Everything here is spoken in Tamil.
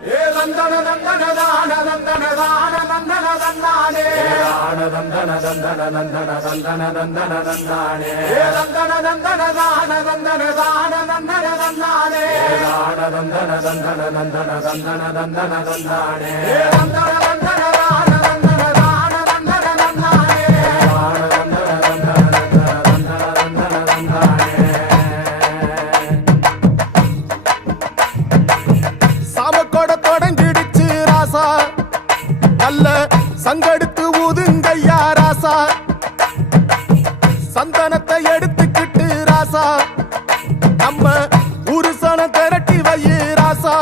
தந்தன தந்தன தான தந்தன தான தந்தன தந்தானே தான தந்தன தந்தன தந்தன தந்தன தந்தன தந்தானே தந்தன தந்தன தான தந்தன தான தந்தன தந்தானே தான தந்தன தந்தன தந்தன தந்தன தந்தன தந்தானே தந்தன தந்தன தான தந்தன தான தந்தன தந்தானே தான தந்தன தந்தன தந்தன தந்தன தந்தானே சாமக்கோட தொடங்கிடுச்சு ராசா நல்ல சங்கெடுத்து ஊதுங்கய்யா ராசா சந்தனத்தை எடுத்துக்கிட்டு ராசா நம்ம ஊரு சனம் திரட்டி வை ராசா